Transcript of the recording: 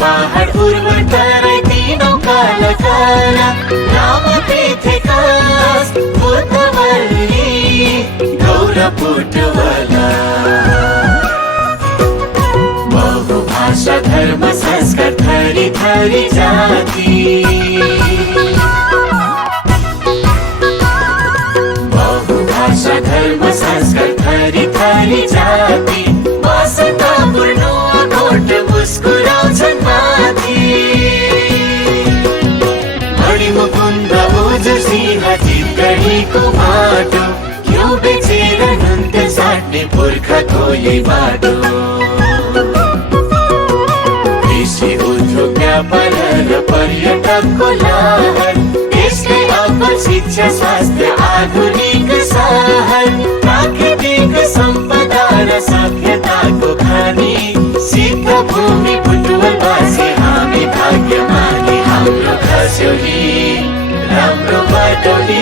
पहाड उर्वर तराई तीनों काला काला राम पृथ्वीकाश बुद्धवल्ली गौर पुटवला बहुभाषा धर्म संस्कार थरी थरी जाति बहुभाषा धर्म संस्कार थरी थरी जाति बसता पूर्ण कोट मुस्कुराउँछन् माथि मणि मुकुन्द ओझर सिंह चितगढीको बाटो घिउ बेचेर नुन साट्ने पुर्खाको यही बाटो कृषि उद्योग व्यापार र पर्यटकको लहर देशकै अपार शिक्षा स्वास्थ्य आधुनिक सहर प्राकृतिक सम्पदा र सभ्यताको खानी सिद्ध भूमि बुटवलवासी हामी भाग्यमानी हाम्रो खस्यौली राम्रो बाटोली